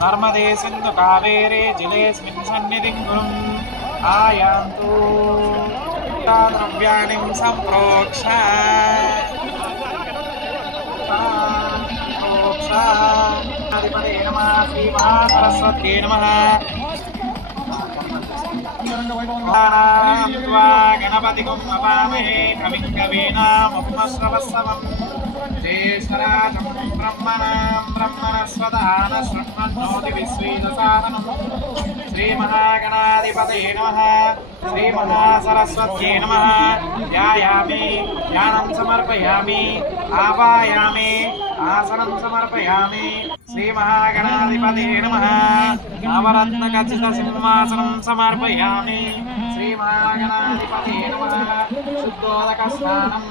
నర్మదే సింధు కావేరే జిలేస్మిన్ సన్నిధిం గురుం ఆయాంతు ద్రవ్యాణి సంప్రోక్ష సంప్రోక్ష నమ గణపతి శ్రీ మహాసరస్వత్యై నమః గణపతిగం అపామహే కవిం కవీనాముపమశ్రవస్తవం జ్యేష్ఠరాజం బ్రహ్మణాం బ్రహ్మణస్వదాన శృణ్వన్నోతి విశ్వేదసాదనం శ్రీమహాగణాధిపతయే నమ శ్రీమహాసరస్వత్యై నమ. ధ్యాయామి ధ్యానం సమర్పయామి ఆపాయామి ఆసనం సమర్పయామి శ్రీమహాగణాధిపతే నమ. నవరత్న ఖచ్చిత సింహాసనం సమర్పయామి శ్రీమహాగణాధిపతే నమ. శుద్ధోదక స్నానం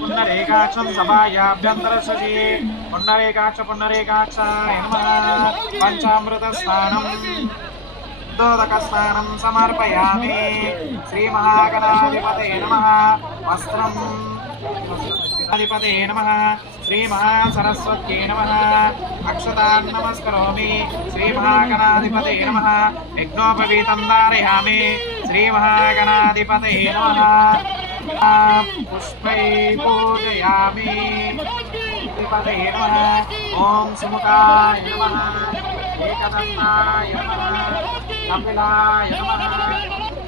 పుండరీకాక్షం సభాయాభ్యంతరశీ పుండరీకాక్ష పుండరీకాక్షాయ పంచామృత స్నానం దోదక స్నానం సమర్పయామి శ్రీ మహాగణాధిపతే నమ. వస్త్రం అధిపతే నమ. శ్రీ మహాసరస్వత్యై నమ. అక్షతాన్ నమస్కరోమి. శ్రీ మహాగణాధిపతే నమ. యజ్ఞోపవీతం ధారయామి. శ్రీ మహాగణాధిపతే నమ. పుష్పై పూజయామి. అధిపతే నమ. ఓం సుముఖాయ నమ. ఏకదంతాయ నమ. కపిలాయ నమ.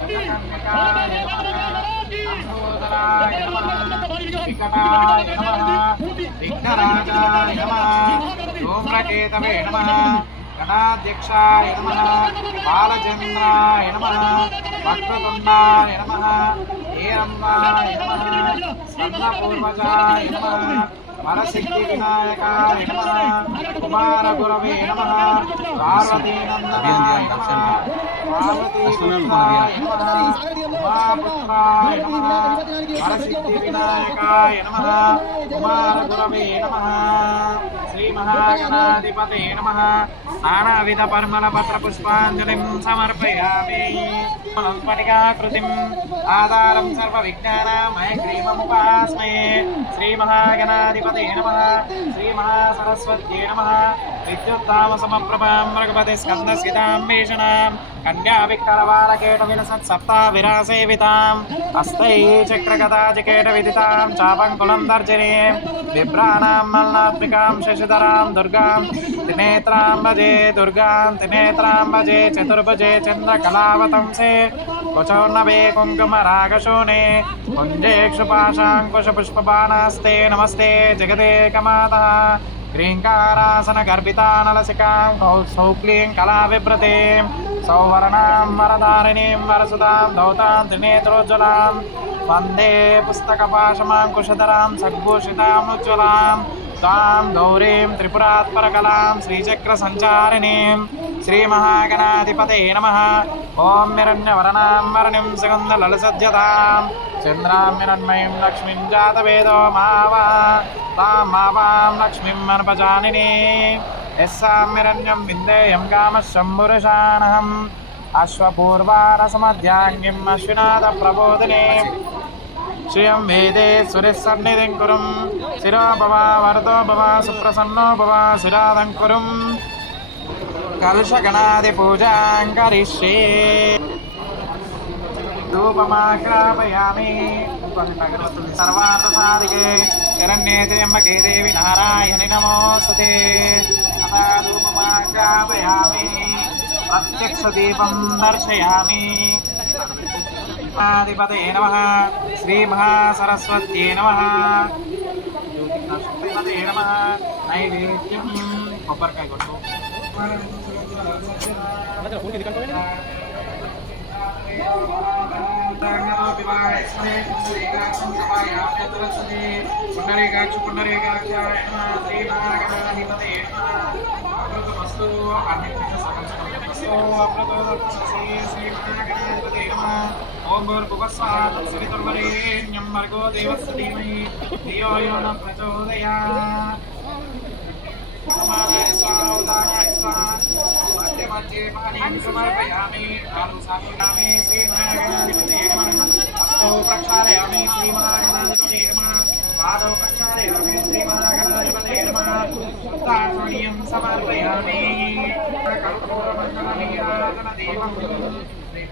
గజకర్ణికాయ నమ. లంబోదరాయ నమ. వికటాయ నమ. విఘ్నరాజాయ నమ. ధూమ్రకేతవే నమ. గణాధ్యక్షాయ నమ బాలచంద్రాయ నమ వక్రతుండాయ నమ ఏరమ్మాయ నమ స్వర్ణపూర్వజాయ నమ వరసిద్ధి వినాయకాయ నమ కుమార గురవే నమ పార్వతీనందనాయ నమ పార్వతీపుత్రాయ నమ ఉమాపుత్రాయ నమ వరసిద్ధి వినాయకాయ నమ కుమార గురవే నమ. మహాగణాధిపతే నమ. నానావిధ పరిమళ పత్ర పుష్పాంజలిం సమర్పయామి. స్ఫటికాకృతిం ఆధారం సర్వ విజ్ఞానమయ గ్రీవముపాస్మయే శ్రీ మహాగణాధిపతే నమ. శ్రీ మహాసరస్వత్యే నమ. విద్యుత్తామ సమప్రభాం రఘుపతి స్కంద సితాంబీషణాం కన్యా విక్కరవాలకేట విలసత్ సప్తా విరాసేవితాం హస్తై చక్రగదాజికేట విదితాం చాపంకులం దర్జనే బిభ్రాణాం మల్నాత్మికాం శశిధరాం దుర్గాం త్రినేత్రాం భజే దుర్గాం త్రినేత్రాం భజే చతుర్భుజే చంద్రకళావతంసే గ్రీంకారాసన కుంకుమ గర్భితానలసికాం సౌక్లీం కళా విభ్రతే సౌవర్ణాం వరదారిణీం వరసుతాం దౌతాం త్రినేత్రోజ్వలాం వందే పుస్తకపాశమాంకుశధరాం సద్భూషితాముజ్వలాం తాం గౌరీం త్రిపురాత్పరకలాం శ్రీచక్రసంచారిణీం శ్రీమహాగణాధిపతే నమ. ఓం నిరణ్యవరణాం వరణిం సుగంధలలసజ్జతాం. చంద్రామిరణ్మయీం లక్ష్మీం జాతవేదో మావా. తాం మావాం లక్ష్మీం అనుపజానిని యస్సామిరణ్యం విందేయం కామశంభురుషాణహం. అశ్వపూర్వారసమధ్యాంగిం అశ్వినాథ ప్రబోధిని. శ్రియం వేదే సురిసన్నిధిం కురుం శిరో భవ వరదో భవ సుప్రసన్నో భవ శిరాదంకురుం కలుషగణాది పూజాం కరిష్యే ధూపమాగ్రాపయామి సర్వార్థసాధికే శరణ్యే త్ర్యంబకే దేవి నారాయణి నమోస్తుతే అథా ధూపమాగ్రాపయామి ప్రత్యక్ష దీపం దర్శయామి ఆదిపతే నమ. శ్రీ మహాసరస్వత్యే నమ. శ్రీమతే నమ. నైవేద్యం కొబ్బరికాయ కొట్టు. ఫోన్ ఎందుకంటే శ్రీ మహాగణాధిపతే అమృతమస్తు అమృతమస్తు ధియో యో న ప్రచోదయాత్ సమర్పయామి ఆలు సాకులామి శ్రీ మహాగణాధిపతి నమః హస్తో ప్రక్షాళయామి శ్రీ మహాగణాధిపతి నమః పాదౌ ప్రక్షాళయామి శ్రీ మహాగణాధిపతి నమః సమర్పయామి కల్పోర దేవం శ్రీ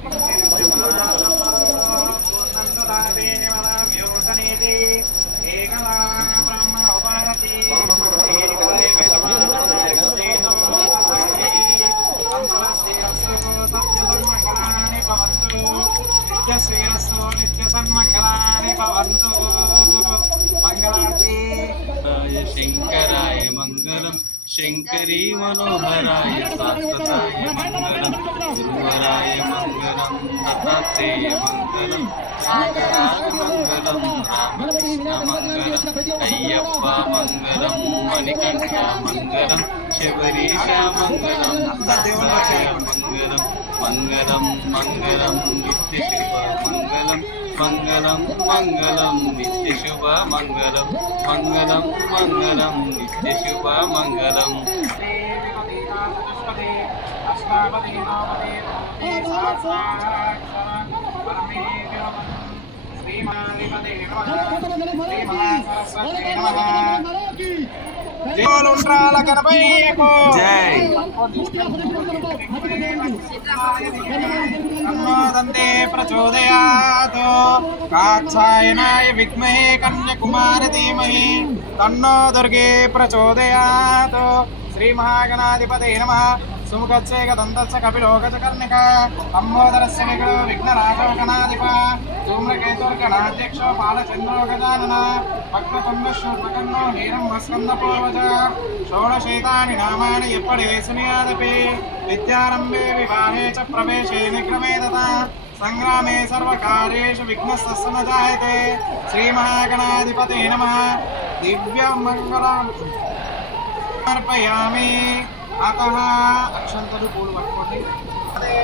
మంగళం శంకరీ మనోహరాయ శాశ్వతాయ మంగళం. గురువరాయ మంగళం. దత్తాత్రేయ మంగళం. సాగరాయ మంగళం. రామకృష్ణ మంగళం. అయ్యప్ప మంగళం. మణికంఠ మంగళం. శబరీష మంగళం. దత్తాత్రేయ మంగళం మంగళం మంగళం నిత్య శివ మంగళం మంగళం మంగళం నిత్య శుభ మంగళం మంగళం మంగళం నిత్య శుభ మంగళం జయోలుండ్రాల గణపయ్యకు జై. తన్నోదంతే ప్రచోదయాత్. కాత్సాయనాయ విద్మహే కన్యకుమారి ధీమహి తన్నో దుర్గే ప్రచోదయాత్. శ్రీ మహాగణాధిపతే నమ. సుముఖస్య దంతస్య కపిలోకచకర్ణిక అంబోదరస్య విగ్రహో విఘ్నరాజో గణాధిప ధూమ్రకేతుర్గణాధ్యక్షో బాలచంద్రో గజానన వక్రతుండ శూర్పకర్ణో హీరం మస్కందపోవజ షోడశేతాని నామాని ఎప్పటి వేసునియాదపి విద్యారంభే వివాహే చ ప్రవేశే నిగ్రమే తథా సంగ్రామే సర్వకార్యేషు విఘ్నస్తస్య న జాయతే శ్రీమహాగణాధిపతే నమః దివ్యమంగళం సమర్పయామి అతః అక్షంతలు పూలు పట్టుకోండి అదే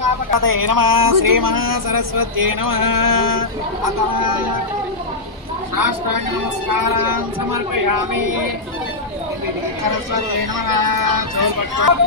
పాపకతే నమ శ్రీ మహాసరస్వత్యై నమ అతః సాష్టాంగ నమస్కారాన్ సమర్పయామి సరస్వత్యై నమ చోల్ పట్టుకోండి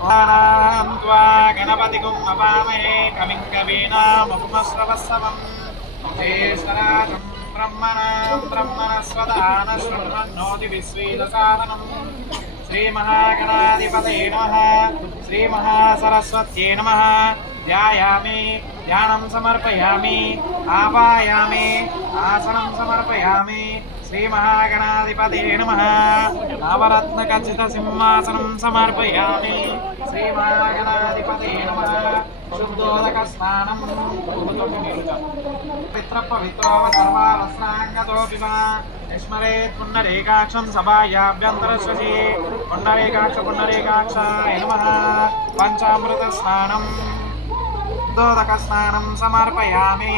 సంప్రోక్ష అధిపతే నమ శ్రీ మహాసరస్వత్యై కవిం కవీనాముపమశ్రవస్తవం జ్యేష్ఠరాజం బ్రహ్మణాం బ్రహ్మణస్వదాన శృణ్వన్నోతి విశ్వేదసాదనం శ్రీమహాగణాధిపతే నమ శ్రీమహాసరస్వత్యే నమ ధ్యాయామి ధ్యానం సమర్పయామి ఆవాయామి ఆసనం సమర్పయామి శ్రీమహాగణాధిపతే నమః. నవరత్నఖచిత సింహాసనం సమర్పయామి. శ్రీమహాగణాధిపతే నమ. శుద్ధోదక స్నానం పిత్ర పవిత్రోవ సర్వావస్నాంగతోపి వా విస్మరేత్ పుండరీకాక్షం సభాయాభ్యంతరశ్వసి పుండరీకాక్ష పుండరీకాక్షాయ నమ. పంచామృత స్నానం శుద్ధోదక స్నానం సమర్పయామి.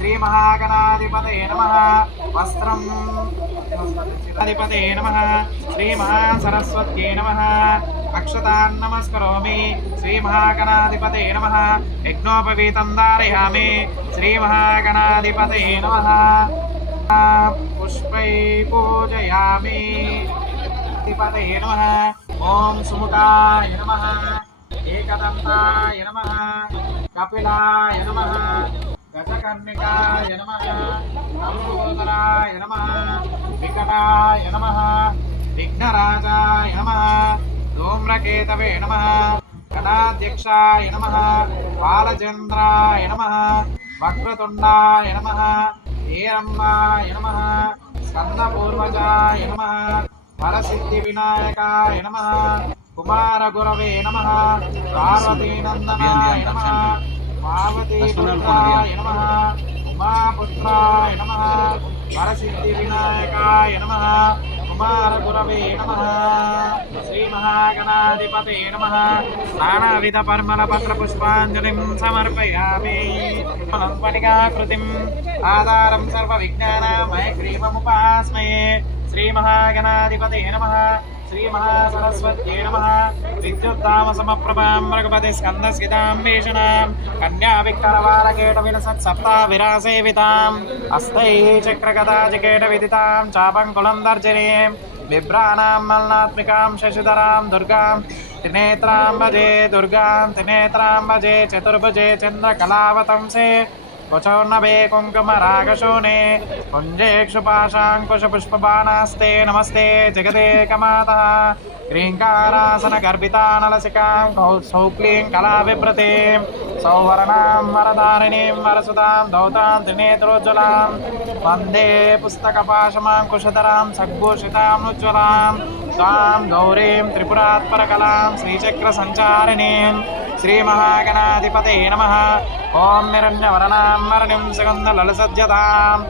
శ్రీమహాగణాధిపతే నమ. వస్త్రం అధిపతే నమ. శ్రీమహాసరస్వత్యై నమ. అక్షతాన్ నమస్కరోమి శ్రీమహాగణాధిపతే నమ. యజ్ఞోపవీతం ధారయామి శ్రీమహాగణాధిపతే నమ. పుష్పై పూజయామి అధిపతే నమ. ఓం సుముఖాయ నమ. ఏకదంతాయ నమ. కపిలాయ నమ. గజకర్ణికాయ నమ. లంబోదరాయ నమ. వికటాయ నమ. విఘ్నరాజాయ నమ. ధూమ్రకేతవే నమ. కటాధ్యక్షాయ నమ. బాలచంద్రాయ నమ. వక్రతుండాయ నమ. హేరంబాయ నమ. స్కందపూర్వజాయ నమ. వరసిద్ధి వినాయకాయ నమ. కుమారగురవే నమ. పార్వతీనందనాయ నమ. పార్వతీపుత్రాయ నమ. ఉమాపుత్రాయ నమ. వరసిద్ధి వినాయకాయ నమ. కుమారగురవే నమ. శ్రీమహాగణాధిపతే నమ. నానావిధ పరిమళ పత్ర పుష్పాంజలిం సమర్పయామి. స్ఫటికాకృతిం ఆధారం సర్వ విజ్ఞానామయ గ్రీవముపాస్మయే శ్రీమహాగణాధిపతే నమ. శ్రీ నమ విద్యుత్తామసమప్రభాం రఘుపతి స్కందస్కితాం భీషణాం కన్యా విలసత్ సప్తా విరాసేవితాం హస్తైః చక్రగదాజికేట విదితాం చాపంకులం దర్జనీం బిభ్రాణాం మల్నాత్మికాం శశిధరాం దుర్గాం త్రినేత్రాం భజే దుర్గాం త్రినేత్రాం భజే చతుర్భుజే చంద్రకళావతంసే కుచౌర్ణవే కుంకుమరాగశోనే పుంజేక్షుపాశాంకుశపుష్పబాణాస్తే నమస్తే జగదేకమాతः క్రీంకారాసనగర్భితానలసికాం కౌ- సౌక్లీం కళావిభ్రతీం సౌవర్ణాం వరదారిణీం వరసుతాం దౌతాం త్రినేత్రోజ్వలాం వందే పుస్తకపాశమాంకుశధరాం సద్భూషితాం ఉజ్వలాం తాం గౌరీం త్రిపురాత్పరకలాం శ్రీచక్రసంచారిణీం శ్రీమహాగణాధిపతే నమ. ఓం నిరణ్యవరణాం మరణిం సుగంధ లలసజ్జతాం